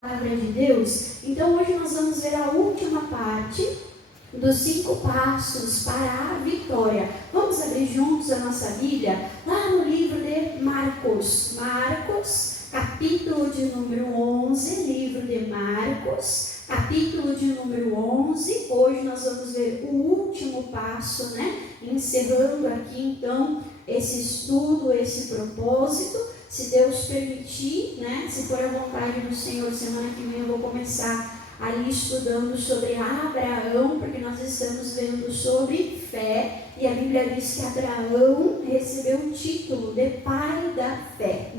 Palavra de Deus. Então hoje nós vamos ver a última parte dos 5 passos para a vitória. Vamos abrir juntos a nossa Bíblia lá no livro de Marcos. Marcos, capítulo de número 11, livro de Marcos, capítulo de número 11. Hoje nós vamos ver o último passo, encerrando aqui então esse estudo, esse propósito. Se Deus permitir, se for a vontade do Senhor, semana que vem eu vou começar ali estudando sobre Abraão, porque nós estamos vendo sobre fé, e a Bíblia diz que Abraão recebeu o título de pai da fé,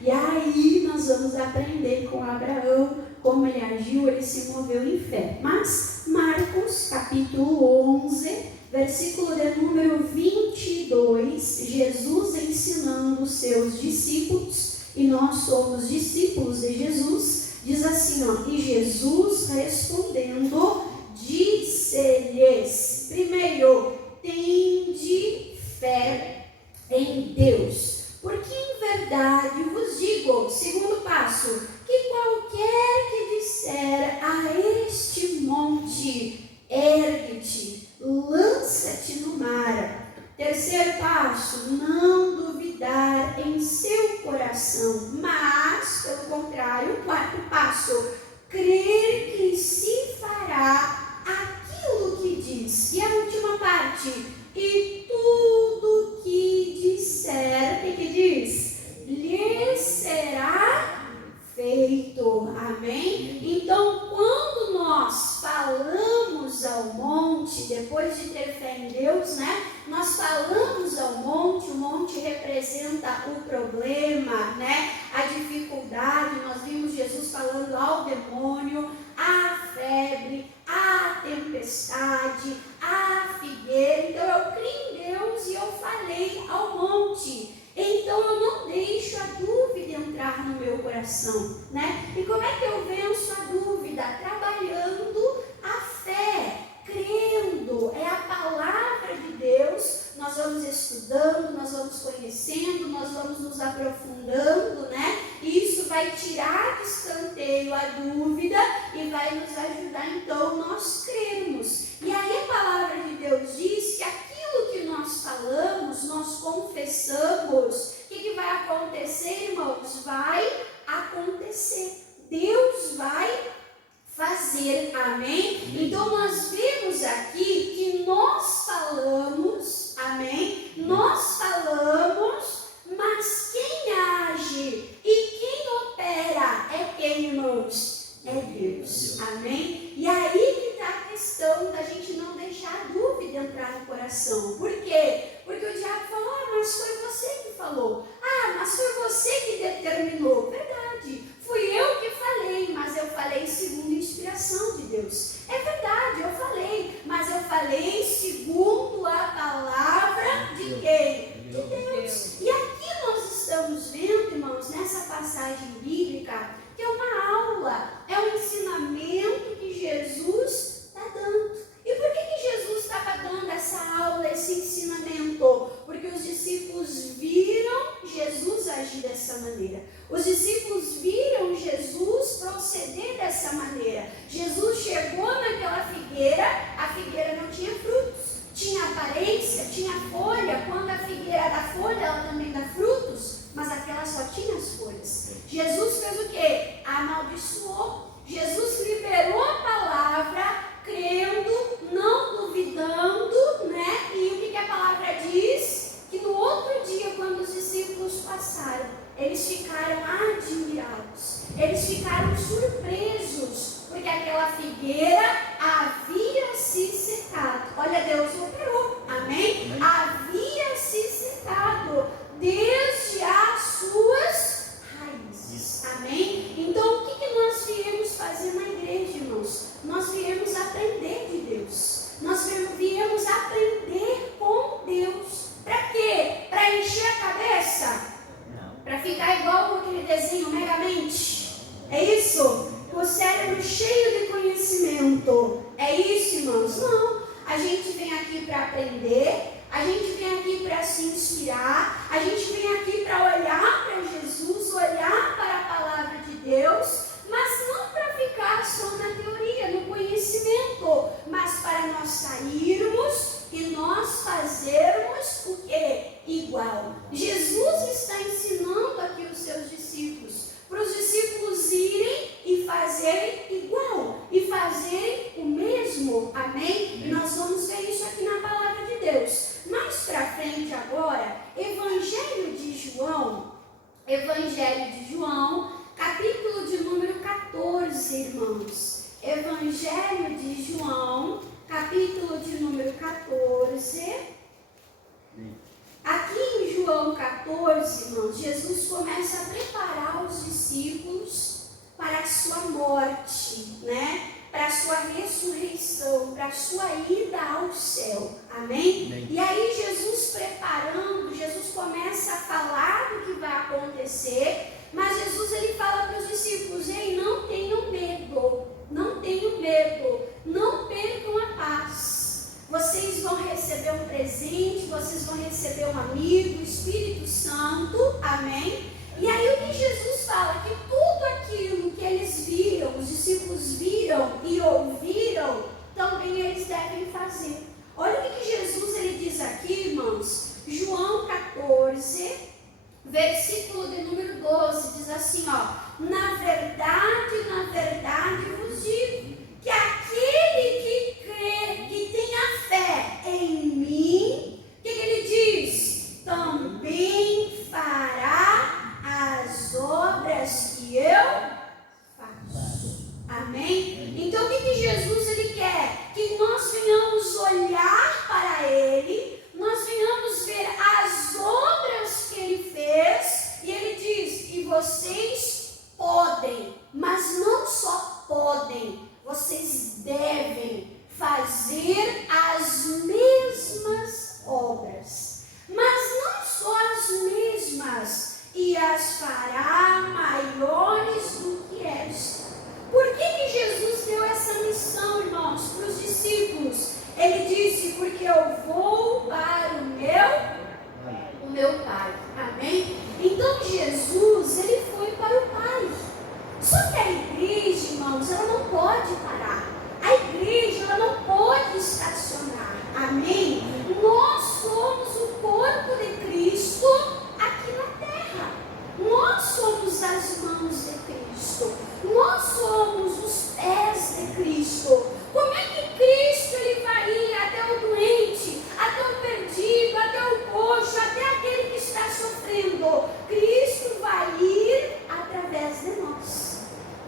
E aí nós vamos aprender com Abraão como ele agiu, ele se moveu em fé. Mas Marcos, capítulo 11, versículo de número 22, Jesus ensinando os seus discípulos, e nós somos discípulos de Jesus, diz assim, e Jesus respondendo, disse-lhes, primeiro, tende fé em Deus, porque em verdade vos digo, segundo passo, que qualquer que disser a este monte, ergue-te, lança-te no mar. Terceiro passo, não duvidar em seu coração, mas, pelo contrário, quarto passo, crer que se fará aquilo que diz. E a última parte, e tudo que disser, o que diz? Lhe será feito. Amém? Então, quando nós falamos ao monte, depois de ter fé em Deus, nós falamos ao monte, o monte representa o problema, a dificuldade. Nós vimos Jesus falando ao demônio, à febre, à tempestade, à figueira. Então eu criei em Deus e eu falei ao monte. Então eu não deixo a dúvida entrar no meu coração, E como é que eu venço a dúvida? Trabalhando a fé, crendo. É a palavra de Deus. Nós vamos estudando, nós vamos conhecendo, nós vamos nos aprofundando, E isso vai tirar de escanteio a dúvida e vai nos ajudar então nós crermos. E aí a palavra de Deus diz que aquilo que nós falamos, nós confessamos. O que vai acontecer, irmãos? Vai acontecer. Deus vai fazer, amém? Então nós vemos aqui que nós falamos, amém? Nós falamos, mas quem age e quem opera é quem, irmãos? É Deus, amém? E aí que está a questão da gente não deixar a dúvida entrar no coração. Por quê? Porque o diabo falou, mas foi você que falou. Mas foi você que determinou. Verdade, fui eu que falei, mas eu falei segundo a inspiração de Deus. É verdade, eu falei, mas eu falei segundo a palavra de quem? De Deus. E aqui nós estamos vendo, irmãos, nessa passagem bíblica, que é uma aula, é um ensinamento que Jesus está dando. E por que Jesus estava dando essa aula, esse ensinamento? Porque os discípulos viram Jesus agir dessa maneira. Os discípulos viram Jesus proceder dessa maneira. Jesus chegou naquela figueira, a figueira não tinha frutos. Tinha aparência, tinha folha. Quando a figueira dá folha, ela também dá frutos, mas aquela só tinha as folhas. Jesus fez o quê? Amaldiçoou. Jesus liberou a palavra, crendo, não duvidando, E o que a palavra diz? Que no outro dia, quando os discípulos passaram, eles ficaram admirados, eles ficaram surpresos, porque aquela figueira havia se secado. Olha, Deus operou, amém? Havia se secado desde as suas raízes, amém? Então, o que nós viemos fazer na igreja, irmãos? Nós viemos aprender de Deus. Nós viemos aprender com Deus. Para quê? Para encher a cabeça? Para ficar igual com aquele desenho Megamente? É isso? Com o cérebro cheio de conhecimento. É isso, irmãos? Não. A gente vem aqui para aprender. A gente vem aqui para se inspirar. A gente vem aqui para olhar para Jesus, olhar para a palavra de Deus. Mas não irmãos, Evangelho de João, capítulo de número 14. Aqui em João 14, irmãos, Jesus começa a preparar os discípulos para a sua morte, né? Para a sua ressurreição, para a sua ida ao céu. Amém? Amém. E aí Jesus preparando, Jesus começa a falar do que vai acontecer, mas Jesus ele fala para os discípulos: ei, não tenham medo, não tenham medo, não percam a paz. Vocês vão receber um presente, vocês vão receber um amigo, o Espírito Santo, amém? E aí o que Jesus fala? Que tudo aquilo que eles viram, os discípulos viram e ouviram, também eles devem fazer. Olha o que Jesus ele diz aqui, irmãos. João 14, versículo de número 12, diz assim, ó: na verdade vos digo, que aquele que crê, que tem a fé em mim, o que ele diz? Também fará as obras que eu faço. Amém? Então o que Jesus ele quer? Que nós venhamos olhar para ele, nós venhamos ver as obras que ele fez, e ele diz: e vocês podem, mas não só podem, vocês devem fazer as mesmas obras, mas não só as mesmas, e as fará maiores do que esta. Por que Jesus deu essa missão, irmãos, para os discípulos? Ele disse: porque eu vou para o meu Pai. Amém? Então Jesus, ele foi para o Pai. Só que a igreja, irmãos, ela não pode parar. A igreja, ela não pode estacionar. Amém? Nós somos o corpo de Cristo aqui na terra. Nós somos as mãos de Cristo. Nós somos os pés de Cristo. Como é que Cristo ele vai ir até o doente, até o perdido, até o coxo, até aquele que está sofrendo? Cristo vai ir através de nós.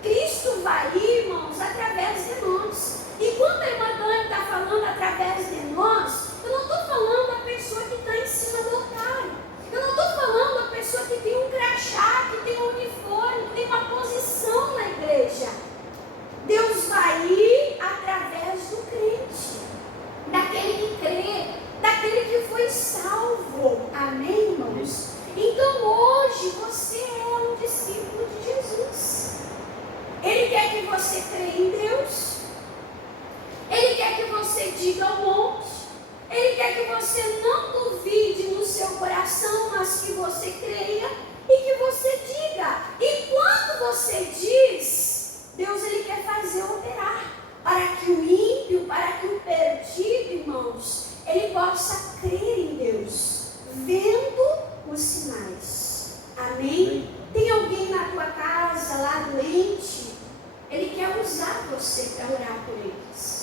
Cristo vai ir, irmãos, através de nós. E quando a irmã Dani está falando através de nós, eu não estou falando a pessoa que está em cima do altar. Eu não estou falando a pessoa que tem um crachá, que tem um uniforme, que tem uma posição na igreja. Deus vai ir através do crente, daquele que crê, daquele que foi salvo. Amém, irmãos? Então hoje você é um discípulo de Jesus. Ele quer que você creia em Deus. Ele quer que você diga ao monte. Ele quer que você não duvide no seu coração, mas que você creia e que você diga. E quando você diz, Deus ele quer fazer operar para que o ímpio, para que o perdido, irmãos, ele possa crer em Deus, vendo os sinais. Amém? Tem alguém na tua casa lá doente? Ele quer usar você para orar por eles.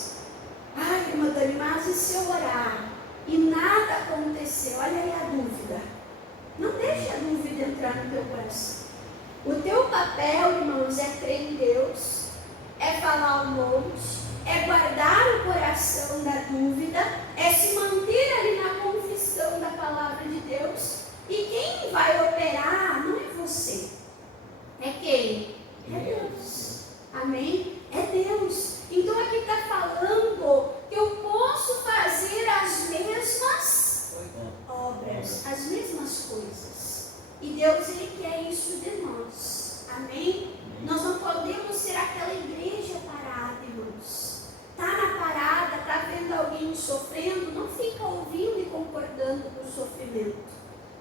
Ai, irmã Dani, mas e se eu orar e nada acontecer? Olha aí a dúvida. Não deixe a dúvida entrar no teu coração. O teu papel, irmãos, é crer em Deus, é falar ao monte, é guardar o coração da dúvida, é se manter ali na confissão da palavra de Deus. E quem vai operar não é você. É quem? É Deus. Amém? É Deus. Então aqui está falando que eu posso fazer as mesmas obras, as mesmas coisas. E Deus ele quer isso de nós. Amém? Nós não podemos ser aquela igreja parada, irmãos. Está na parada, está vendo alguém sofrendo, não fica ouvindo e concordando com o sofrimento.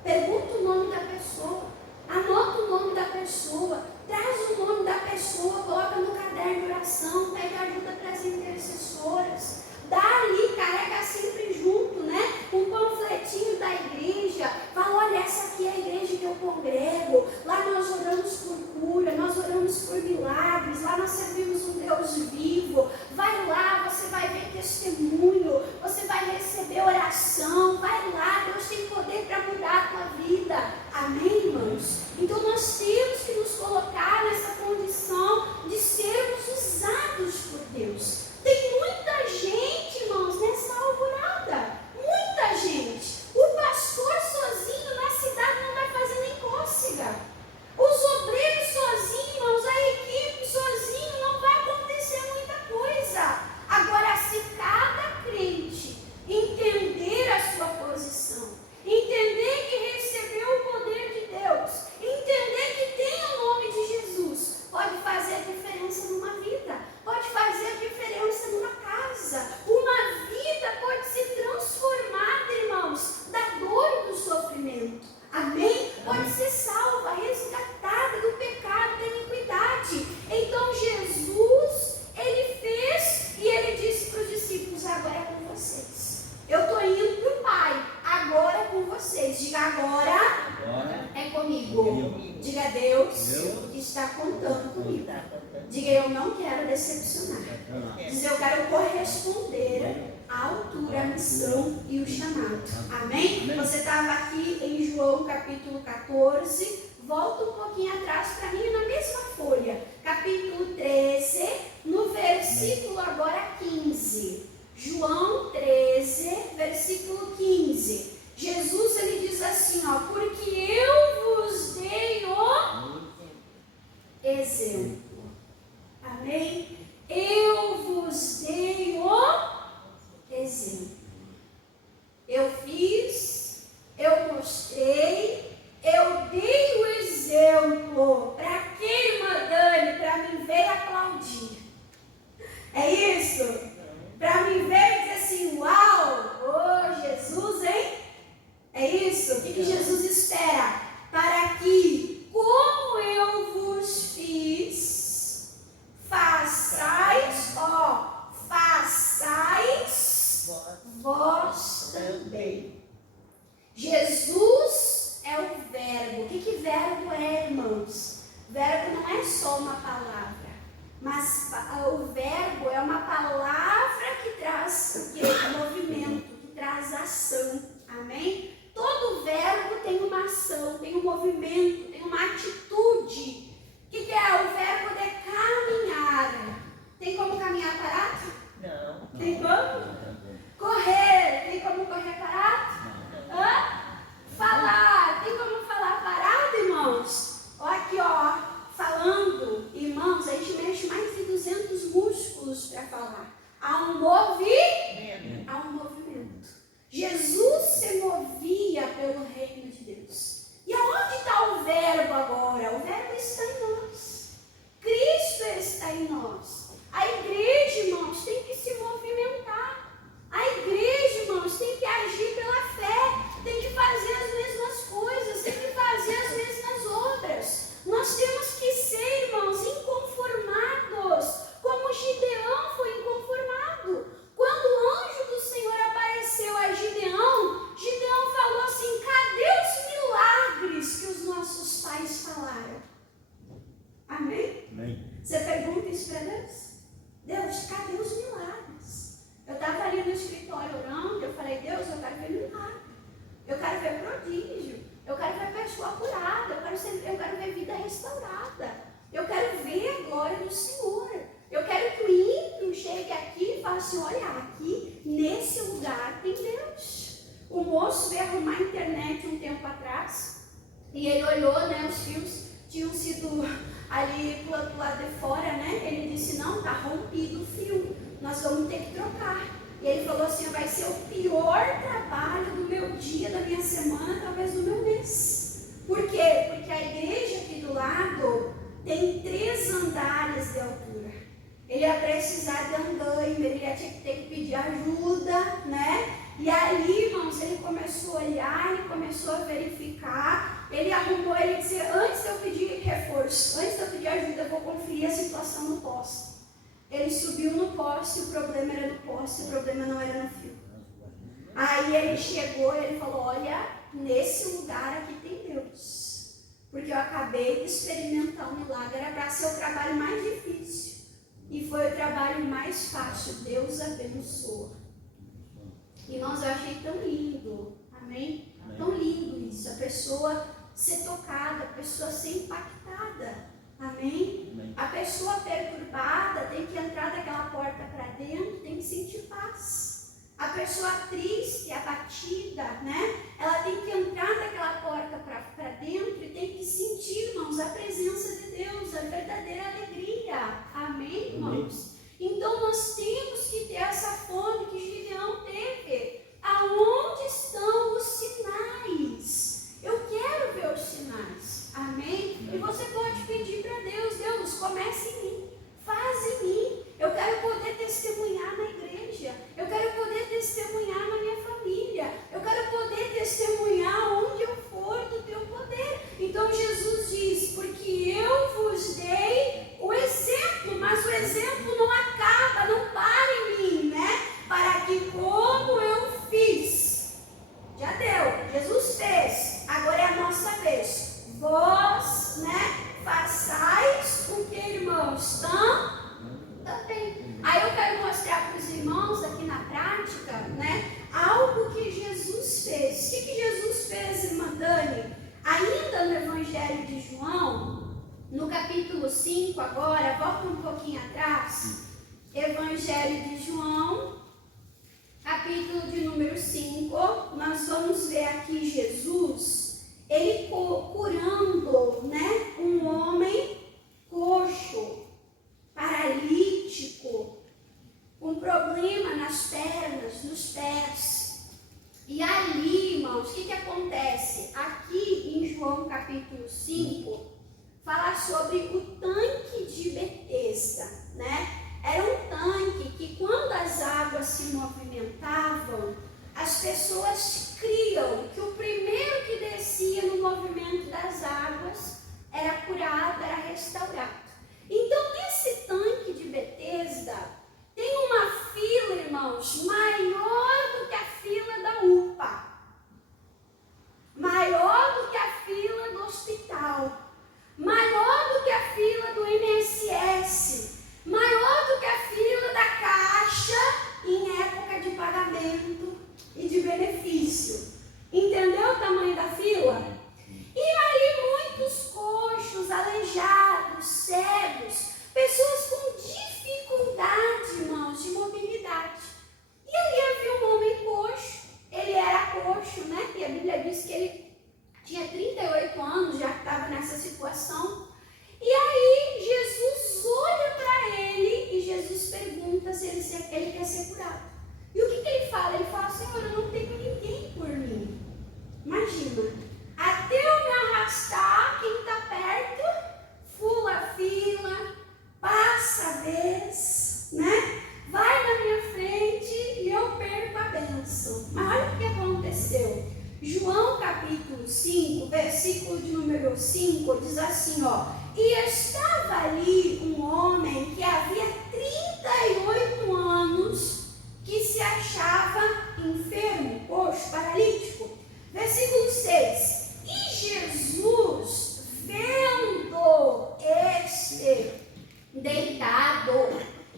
Pergunta o nome da pessoa, anota o nome da pessoa, traz o nome da pessoa, coloca no caderno de oração, pega ajuda para as intercessoras, dá ali, carrega sempre junto, né? Um panfletinho da igreja, fala: olha, essa aqui é a igreja que eu congrego, lá nós oramos por cura, nós oramos por milagres, lá nós servimos um Deus vivo. Vai lá, você vai ver testemunho, você vai receber oração, vai lá, Deus tem poder para mudar a tua vida. Amém, irmão? Diga, eu não quero decepcionar. Diz, eu quero corresponder à altura, a missão e o chamado. Amém? Você estava aqui em João capítulo 14. Volta um pouquinho atrás para mim na mesma folha. Capítulo 13, no versículo agora 15. João 13, versículo 15. Jesus, ele diz assim, ó, porque eu vos dei o exemplo. Amém? Eu vos dei o exemplo. Eu fiz, eu mostrei, eu dei o exemplo para aquele irmã Dani, para mim ver aplaudir. É isso? Para mim ver e dizer assim, uau, oh Jesus, hein? É isso? O que Jesus espera? Para que, como eu vos fiz, façais, ó, façais vós também. Jesus é o verbo. O que verbo é, irmãos? Verbo não é só uma palavra, mas o verbo é uma palavra que traz movimento, que traz ação. Amém? Todo verbo tem uma ação, tem um movimento, tem uma atitude. O que é o verbo de caminhar? Tem como caminhar parado? Não. Tem como? Correr, tem como correr parado? Falar, tem como falar parado, irmãos? Ó, aqui, ó, falando, irmãos, a gente mexe mais de 200 músculos para falar. Há um movimento. Há um movimento. Jesus se movia pelo reino de Deus. E aonde está o verbo agora? O verbo está em nós. Cristo está em nós. A igreja, irmãos, tem que se movimentar. A igreja, irmãos, tem que agir pela fé. Tem que fazer as mesmas coisas. Tem que fazer as mesmas obras. Nós temos que ser, irmãos, inconformados. Como Gideão foi inconformado. Quando o anjo do Senhor apareceu a Gideão, Gideão falou assim, cadê os milagres que os nossos pais falaram? Amém? Amém. Você pergunta isso para Deus? Deus, cadê os milagres? Eu estava ali no escritório orando, eu falei, Deus, eu quero ver milagre. Eu quero ver prodígio. Eu quero ver pessoa curada. Eu quero ver vida restaurada. Eu quero ver a glória do Senhor. Eu quero que o ímpio chegue aqui e fale assim, olha, aqui nesse lugar tem Deus. O moço veio arrumar a internet um tempo atrás e ele olhou, né, os fios tinham sido ali pro lado de fora, né? Ele disse, não, tá rompido o fio, nós vamos ter que trocar. E ele falou assim, vai ser o pior trabalho do meu dia, da minha semana, talvez do meu mês. Por quê? Porque a igreja aqui do lado tem 3 andares de altura. Ele ia precisar de andaime, ele ia ter que pedir ajuda, né? E aí, irmãos, ele começou a olhar, ele começou a verificar, ele arrumou, ele disse, antes de eu pedir reforço, antes de eu pedir ajuda, eu vou conferir a situação no poste. Ele subiu no poste, o problema era no poste, o problema não era no fio. Aí ele chegou e ele falou, olha, nesse lugar aqui tem Deus. Porque eu acabei de experimentar um milagre, era para ser o trabalho mais difícil. E foi o trabalho mais fácil, Deus abençoa. Irmãos, eu achei tão lindo, amém? Tão lindo isso, a pessoa ser tocada, a pessoa ser impactada, amém? A pessoa perturbada tem que entrar daquela porta para dentro, tem que sentir paz. A pessoa triste, abatida, né? Ela tem que entrar daquela porta para dentro e tem que sentir, irmãos, a presença de Deus, a verdadeira alegria. Amém, irmãos? Então nós temos que ter essa fome que Gideão teve. Aonde estão os sinais? Eu quero ver os sinais. Amém? E você pode pedir para Deus, Deus, comece em mim, faz em mim. Eu quero poder testemunhar na igreja. Eu quero poder testemunhar na minha família. Eu quero poder testemunhar onde eu for do teu poder. Então Jesus diz, porque eu vos dei pouquinho atrás, Evangelho de João, capítulo de número 5, nós vamos ver aqui Jesus, ele curando, né, um homem coxo, paralítico, com problema nas pernas, nos pés. E ali, irmãos, o que acontece? Aqui em João capítulo 5, fala sobre o tanque de Betesda, né? Era um tanque que quando as águas se movimentavam, as pessoas criam que o primeiro que descia no movimento das águas era curado, era restaurado. Então, nesse tanque de Betesda, tem uma fila, irmãos, maior do que a fila da UPA, maior do que a fila do hospital, maior do que a fila do INSS, maior do que a fila da Caixa em época de pagamento e de benefício. Entendeu o tamanho da fila? E ali muitos coxos, aleijados, cegos, pessoas com dificuldade, irmãos, de mobilidade. E ali havia um homem coxo, ele era coxo, né? E a Bíblia diz que ele tinha 38 anos, já estava nessa situação. E aí Jesus olha para ele e Jesus pergunta se ele quer ser curado. E o que ele fala? Ele fala, Senhor, eu não tenho ninguém por mim. Imagina, até eu me arrastar, quem está perto, fula a fila, passa a vez, né? Vai na minha frente e eu perco a bênção. Mas olha o que aconteceu. João capítulo 5, versículo de número 5, diz assim, ó. E estava ali um homem que havia 38 anos, que se achava enfermo, coxo, paralítico. Versículo 6. E Jesus, vendo este deitado,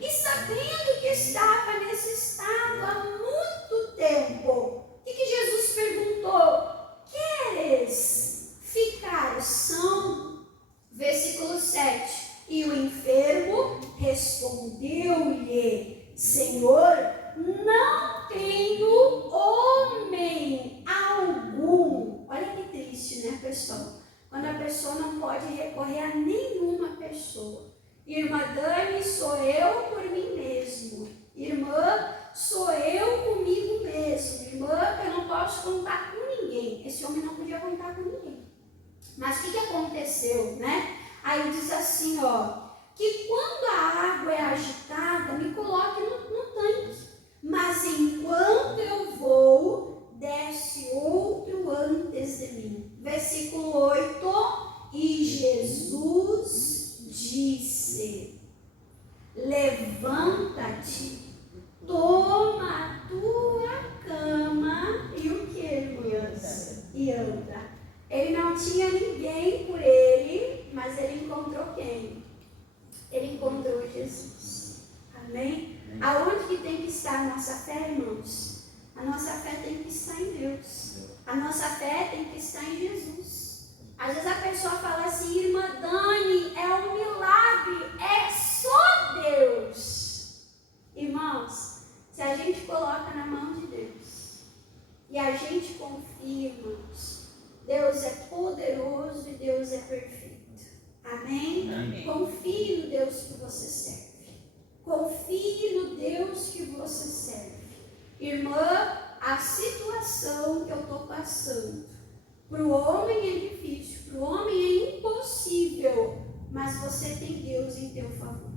e sabendo que estava nesse estado há muito tempo, o que Jesus perguntou? Queres ficar são? Versículo 7. E o enfermo respondeu-lhe, Senhor, não tenho homem algum. Olha que triste, né, pessoal? Quando a pessoa não pode recorrer a nenhuma pessoa. Irmã Dani, sou eu por mim mesmo. Irmã, sou eu comigo mesmo. Irmã, eu não posso contar com ninguém. Esse homem não podia contar com ninguém. Mas o que aconteceu, né? Aí diz assim, ó, que quando a água é agitada, me coloque no tanque. Mas enquanto eu vou, desce outro antes de mim. Versículo 8. E Jesus disse, levanta-te, toma a tua cama e o que, irmãs? E anda. Ele não tinha ninguém por ele, mas ele encontrou quem? Ele encontrou Jesus. Amém? Aonde que tem que estar a nossa fé, irmãos? A nossa fé tem que estar em Deus. A nossa fé tem que estar em Jesus. Às vezes a pessoa fala assim, irmã Dani, é um milagre, é só Deus. Irmãos, se a gente coloca na mão de Deus e a gente confia, irmãos, Deus é poderoso e Deus é perfeito. Amém? Amém. Confie no Deus que você serve. Confie no Deus que você serve. Irmã, a situação que eu estou passando, para o homem é difícil, para o homem é impossível, mas você tem Deus em teu favor.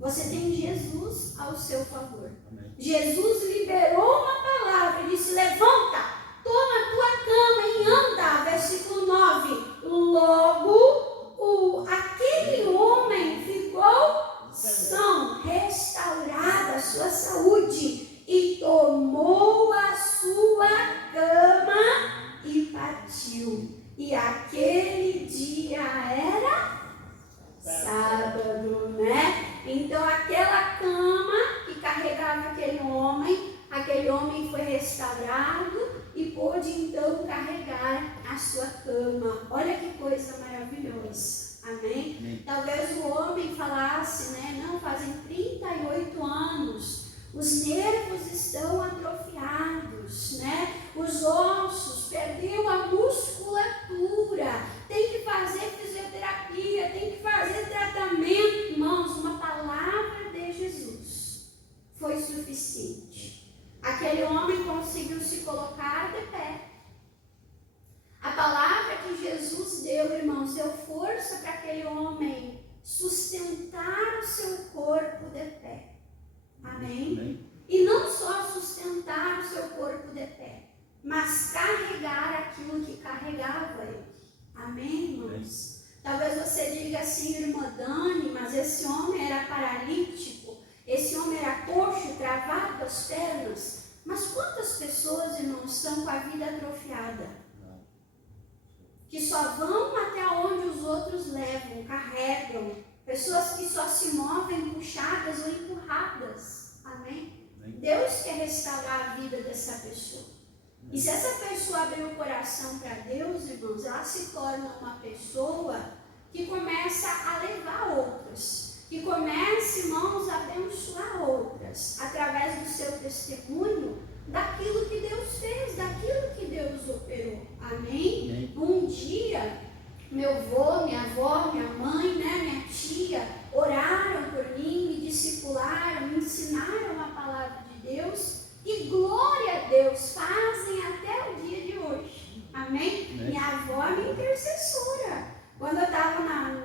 Você tem Jesus ao seu favor. Amém. Jesus liberou uma palavra e disse, levanta, toma a tua cama e anda. Versículo 9. Logo, aquele homem ficou são, restaurada a sua saúde e tomou a sua cama e partiu. E aquele dia era sábado, né? Então aquela cama que carregava aquele homem foi restaurado e pôde então carregar a sua cama. Olha que coisa maravilhosa. Amém? Amém. Talvez o homem falasse, né? Não, fazem 38 anos, os nervos estão atrofiados, né? Os ossos, perdeu a musculatura, tem que fazer fisioterapia, tem que fazer tratamento. Irmãos, uma palavra de Jesus foi suficiente. Aquele homem conseguiu se colocar de pé. A palavra que Jesus deu, irmãos, deu força para aquele homem sustentar o seu corpo de pé. Amém? Amém. E não só sustentar o seu corpo de pé, mas carregar aquilo que carregava ele. Amém, irmãos? Talvez você diga assim, irmã Dani, mas esse homem era paralítico, esse homem era coxo, travado das pernas. Mas quantas pessoas, irmãos, estão com a vida atrofiada? Que só vão até onde os outros levam, carregam. Pessoas que só se movem puxadas ou empurradas. Amém? Deus quer restaurar a vida dessa pessoa. E se essa pessoa abrir o coração para Deus, irmãos, ela se torna uma pessoa que começa a levar outras. Que começa, irmãos, a abençoar outras. Através do seu testemunho, daquilo que Deus fez, daquilo que Deus operou. Amém? Um dia, meu avô, minha avó, minha mãe, né, minha tia, oraram por mim, me discipularam, me ensinaram a palavra de Deus. E glória a Deus, fazem até o dia de hoje. Amém? Minha avó é minha intercessora. Quando eu estava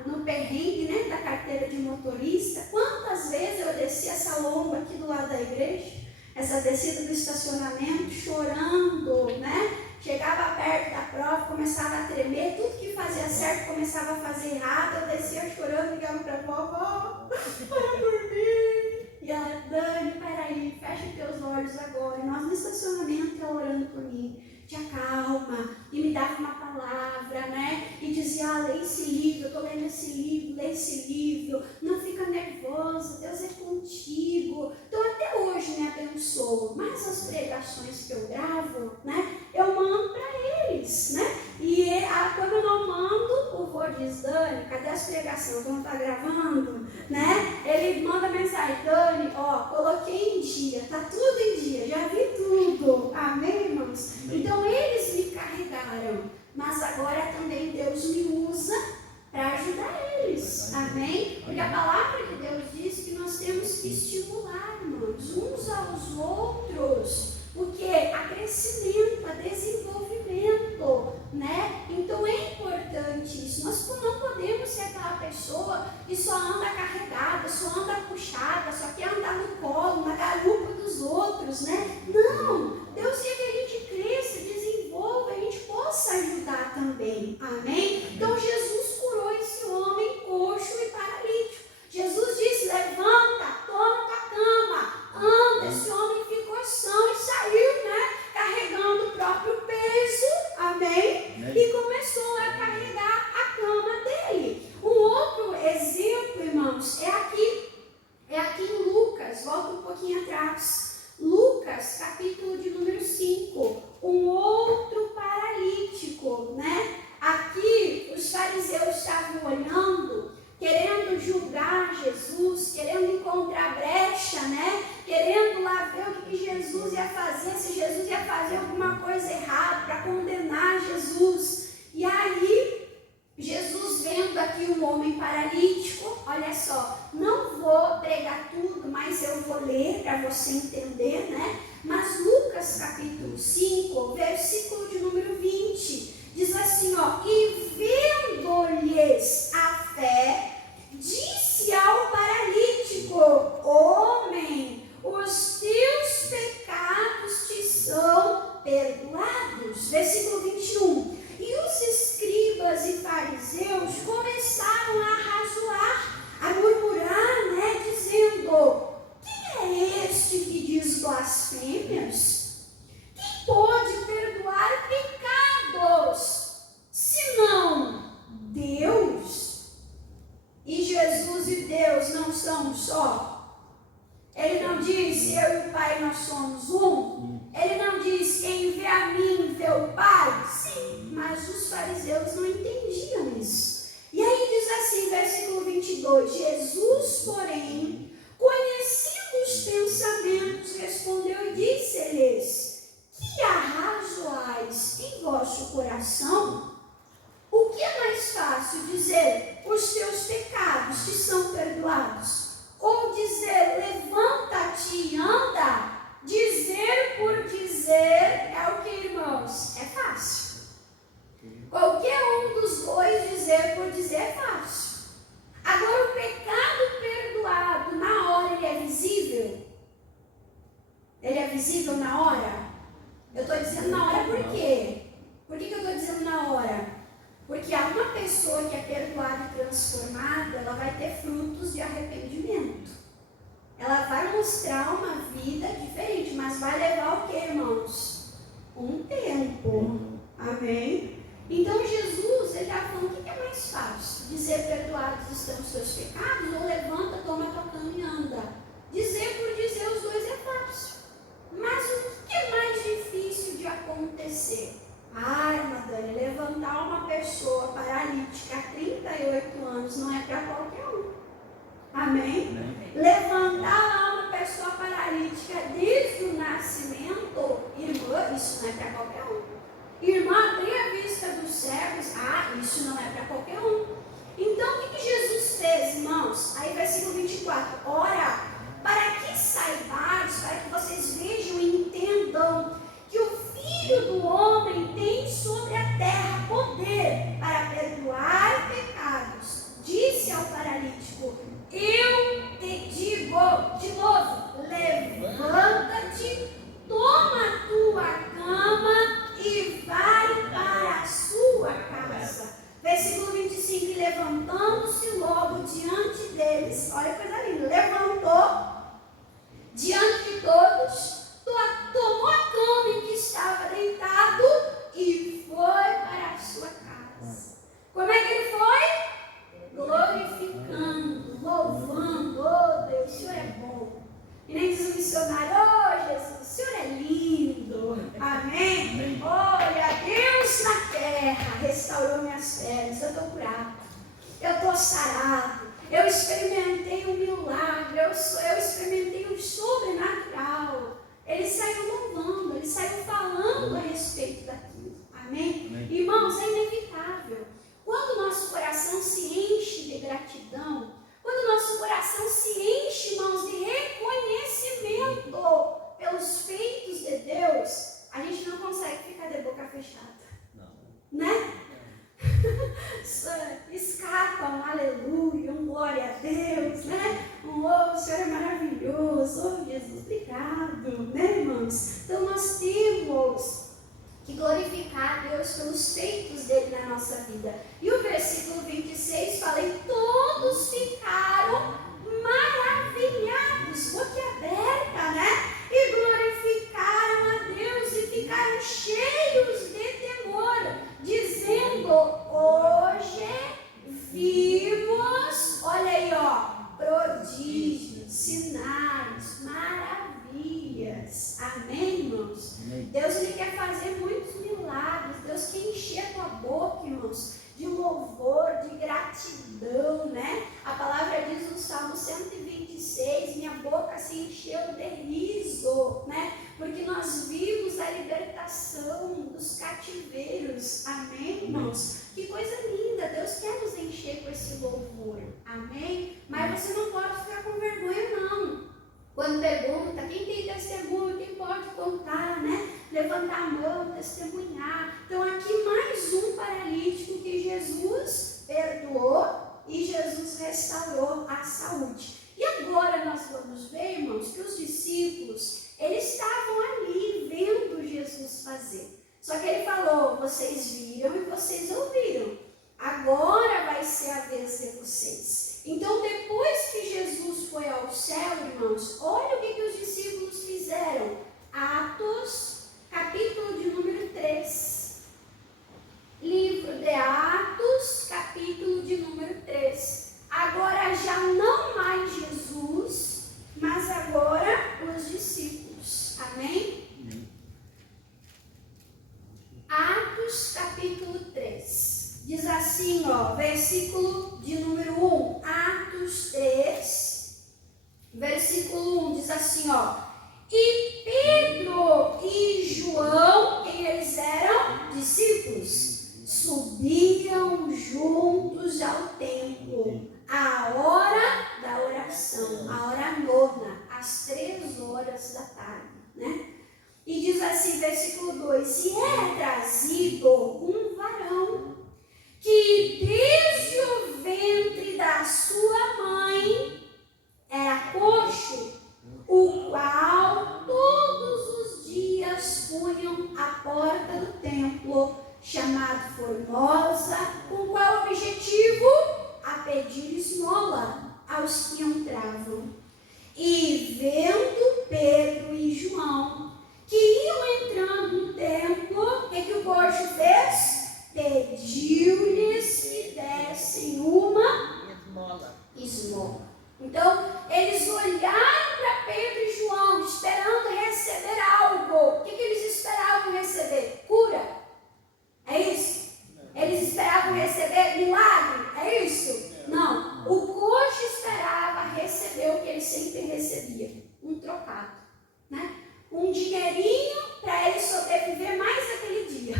no perrengue, né, da carteira de motorista, quantas vezes eu desci essa lomba aqui do lado da igreja, essa descida do estacionamento, chorando, né? Chegava perto da prova, começava a tremer, tudo que fazia certo começava a fazer errado, eu descia chorando, ligava para a vovó, ora por mim. E ela, Dani, peraí, fecha teus olhos agora. E nós no estacionamento, ela orando por mim, te acalma, e me dava uma palavra, né? E dizia, lê esse livro, eu estou lendo esse livro, lê esse livro, não fica nervosa, Deus é contigo. Então até hoje me abençoa, mas as pregações que eu gravo, né? Eu mando para eles, né? E quando eu não mando, o vô diz, Dani, cadê as pregações? Vão estar gravando, né? Ele manda mensagem, Dani, ó, coloquei em dia, tá tudo em dia, já vi tudo. Amém, irmãos? Então eles me carregaram, mas agora também Deus me usa para ajudar eles. Amém? Porque a palavra de Deus diz que nós temos que estimular, irmãos, uns aos outros. Porque há crescimento, há desenvolvimento, né? Então é importante isso. Nós não podemos ser aquela pessoa que só anda carregada, só anda puxada, só quer andar no colo, na garupa dos outros, né? Não! Deus quer que a gente cresça, desenvolva, a gente possa ajudar também. Amém? Então Jesus curou esse homem coxo e paralítico. Jesus disse, levanta, toma tua cama, anda. Esse homem ficou são e saiu, né? Carregando o próprio peso. Amém? E começou a carregar a cama dele. Um outro exemplo, irmãos, é aqui em Lucas. Volta um pouquinho atrás. Lucas, capítulo de número 5. Um outro paralítico, né? Aqui os fariseus estavam olhando, querendo julgar Jesus, querendo encontrar brecha, né? Querendo lá ver o que Jesus ia fazer, se Jesus ia fazer alguma coisa errada para condenar Jesus. E aí, Jesus vendo aqui um homem paralítico, olha só, não vou pregar tudo, mas eu vou ler para você entender, né? Mas Lucas capítulo 5, versículo de número 20, diz assim, ó, e vendo-lhes a fé, disse ao paralítico, homem, os teus pecados te são perdoados. Versículo 21. E os escribas e fariseus começaram a razoar, a murmurar, né, dizendo, quem é este que diz blasfêmias? Quem pode perdoar pecados, senão Deus? E Jesus e Deus não são um só? Ele não diz, eu e o Pai nós somos um? Ele não diz, quem vê a mim vê o Pai? Sim, mas os fariseus não entendiam isso. E aí diz assim, versículo 22, Jesus, porém, conhecendo os pensamentos, respondeu e disse-lhes: que arrazoais em vosso coração? O que é mais fácil dizer, os teus pecados te são perdoados? Ou dizer, levanta-te e anda? Dizer por dizer é o que, irmãos? É fácil. Qualquer um dos dois dizer por dizer é fácil. Agora, o pecado perdoado na hora, ele é visível? Ele é visível na hora? Eu estou dizendo na hora por quê? Por que eu estou dizendo na hora? Porque há uma pessoa que é perdoada e transformada, ela vai ter frutos de arrependimento. Ela vai mostrar uma vida diferente, mas vai levar o quê, irmãos? Um tempo. Amém? Então Jesus, ele está falando, o que é mais fácil? Dizer, perdoados estão os seus pecados, ou levanta, toma tua cama e anda? Dizer por dizer, os dois é fácil. Mas o que é mais difícil de acontecer? Ai, Madalena, levantar uma pessoa paralítica há 38 anos não é para qualquer um. Amém? Levantar lá uma pessoa paralítica desde o nascimento, irmã, isso não é para qualquer um. Irmã, abrir a vista dos cegos, isso não é para qualquer um. Então, o que Jesus fez, irmãos? Aí, versículo 24, ora, para que saibais, para que vocês vejam e entendam que o Filho do Homem tem sobre a terra poder para perdoar pecados. Disse ao paralítico, eu te digo de novo, levanta-te, toma a tua cama e vai para a sua casa. Versículo 25, e levantando-se logo diante deles, olha que coisa linda, levantou diante de todos, tomou a cama em que estava deitado e foi para a sua casa. Como é que ele foi? Glorificando, louvando, oh Deus, o Senhor é bom. E nem diz o missionário, oh Jesus, o Senhor é lindo, amém? Olha, Deus na terra restaurou minhas pernas, eu estou curado, eu estou sarado, eu experimentei um milagre, eu experimentei um sobrenatural. Ele saiu louvando, ele saiu falando a respeito daquilo, amém? Irmãos, é inevitável. Quando o nosso coração se enche de gratidão, quando o nosso coração se enche, irmãos, de reconhecimento pelos feitos de Deus, a gente não consegue ficar de boca fechada, né? Escapa um aleluia, um glória a Deus, né? O Senhor é maravilhoso, oh Jesus, obrigado, né, irmãos? Então nós temos que glorificar a Deus pelos feitos dele na nossa vida. E o versículo 26 fala, e todos ficaram maravilhados, boquiaberta, né? E glorificaram a Deus e ficaram cheios de temor, dizendo, hoje vimos, olha aí, prodígios, sinais, maravilhas. Amém, irmãos? Amém. Deus, ele quer fazer muitos milagres. Deus quer encher a tua boca, irmãos, de louvor, de gratidão, né? A palavra diz no Salmo 126, minha boca se encheu de riso, né? Porque nós vimos a libertação dos cativeiros. Amém, irmãos? Que coisa linda, Deus quer nos encher com esse louvor, amém? Mas você não pode ficar com vergonha, não. Quando pergunta, quem tem testemunho, quem pode contar, né? Levantar a mão, testemunhar. Então aqui mais um paralítico que Jesus perdoou e Jesus restaurou a saúde. E agora nós vamos ver, irmãos, que os discípulos, eles estavam ali vendo Jesus fazer. Só que ele falou, vocês viram e vocês ouviram. Agora vai ser a vez de vocês. Então, depois que Jesus foi ao céu, irmãos, olha o que os discípulos fizeram. Atos, capítulo de número 3. Livro de Atos, capítulo de número 3. Agora já não mais Jesus, mas agora os discípulos. Amém? Atos capítulo 3, diz assim, versículo de número versículo 1 diz assim, ó. E Pedro e João, quem eles eram? Discípulos, subiam juntos ao templo, à hora da oração, a hora nona, às 3 horas da tarde, né? E diz assim, versículo 2, e era trazido um varão, que desde o ventre da sua mãe era coxo, o qual todos os dias punham à porta do templo, chamado Formosa, com qual objetivo? A pedir esmola aos que entravam. E vendo Pedro e João, que iam entrando no templo, o que o coxo fez? Pediu-lhes que dessem uma esmola. Então, eles olharam para Pedro e João, esperando receber algo. O que eles esperavam receber? Cura. É isso? Eles esperavam receber milagre. É isso? Não. O coxo esperava receber o que ele sempre recebia. Um trocado, né? Um dinheirinho para ele sobreviver mais aquele dia.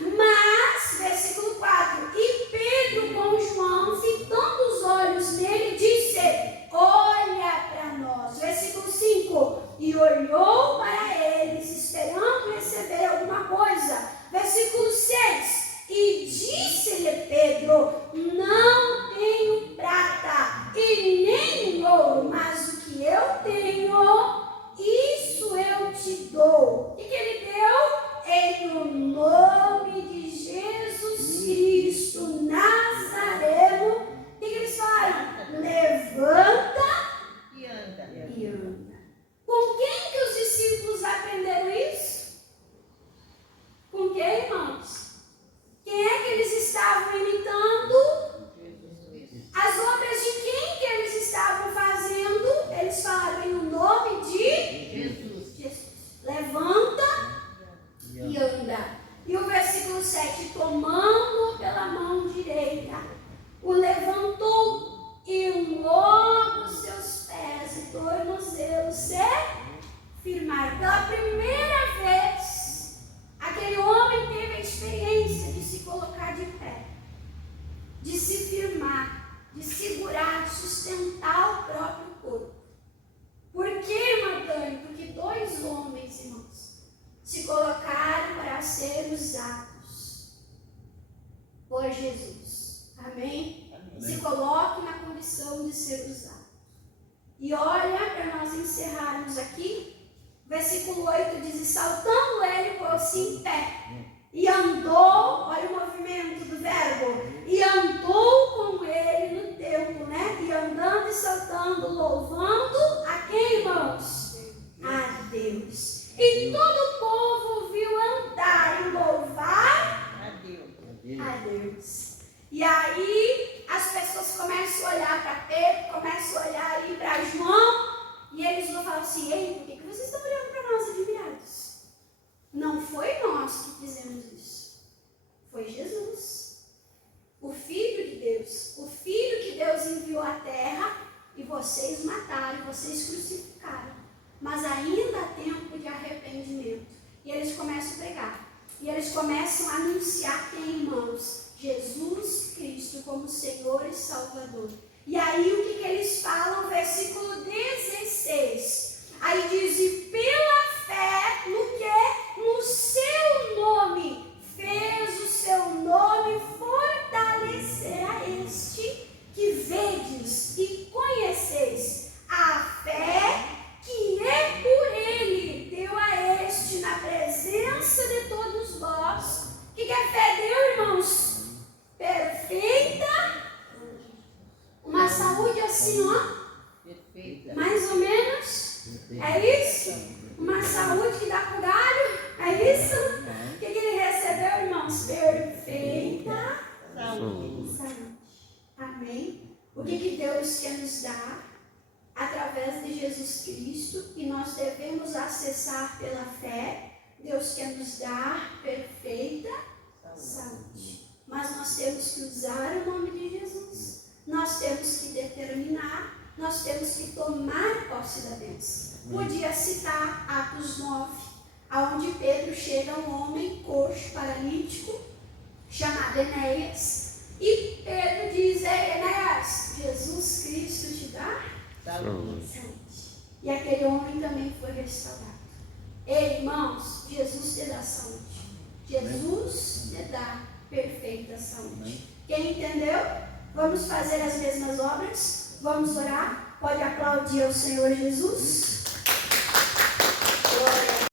Mas, versículo 4, e Pedro com João, fitando os olhos nele, disse, olha para nós. Versículo 5, e olhou para eles, esperando receber alguma coisa. Versículo 6, e disse-lhe Pedro, não tenho prata e nem ouro, mas o que eu tenho, isso eu te dou. O que ele deu? Em nome de Jesus Cristo Nazareno, o que eles fazem? Levanta e anda. Com quem que os discípulos aprenderam isso? Com quem, irmãos? Quem é que eles estavam imitando? As obras de quem que eles estavam fazendo? Eles falaram em nome de Jesus. Levanta e anda. E o versículo 7, tomando-o pela mão direita, o levantou e logo seus pés e tornozelos se firmaram. Pela primeira vez, aquele homem teve a experiência de se colocar de pé, de se firmar, de segurar, de sustentar o próprio corpo. Por que, irmã Dani? Porque 2 homens, irmãos, se colocaram para ser usados por Jesus. Amém? Se coloque na condição de ser usado. E olha, para nós encerrarmos aqui, versículo 8 diz, e saltando ele, pôs-se em pé, e andou, olha o movimento do verbo, e andou com ele no templo, né? E andando e saltando, louvando a quem, irmãos? A Deus. E todo o povo viu andar e louvar a Deus. E aí as pessoas começam a olhar para Pedro, começam a olhar ali para João, e eles vão falar assim, ei, por que vocês estão olhando para nós admirados? Não foi nós que fizemos isso. Foi Jesus, o Filho de Deus, o Filho que Deus enviou à terra, e vocês mataram, vocês crucificaram. Mas ainda há tempo de arrependimento. E eles começam a pregar. E eles começam a anunciar quem, irmãos? Jesus Cristo como Senhor e Salvador. E aí o que eles falam? Versículo 16. Aí diz, e pela fé, no que? No seu nome, fez o seu nome fortalecer a este que vedes e conheceis. A fé que é por ele deu a este na presença de todos vós. O que a fé deu, irmãos? Perfeita. Uma saúde assim, ó. Perfeita. Mais ou menos. É isso? Uma saúde que dá pro galho. É isso? O que ele recebeu, irmãos? Perfeita saúde. Amém? O que Deus quer nos dar? Através de Jesus Cristo, e nós devemos acessar pela fé. Deus quer nos dar perfeita saúde. Mas nós temos que usar o nome de Jesus. Nós temos que determinar, nós temos que tomar posse da bênção. Podia citar Atos 9, aonde Pedro chega a um homem coxo, paralítico, chamado Enéas, e Pedro diz: Ei, Enéas, Jesus Cristo te dá saúde. E aquele homem também foi restaurado. Ei, irmãos, Jesus te dá saúde. Jesus te dá perfeita saúde. Quem entendeu? Vamos fazer as mesmas obras? Vamos orar? Pode aplaudir ao Senhor Jesus?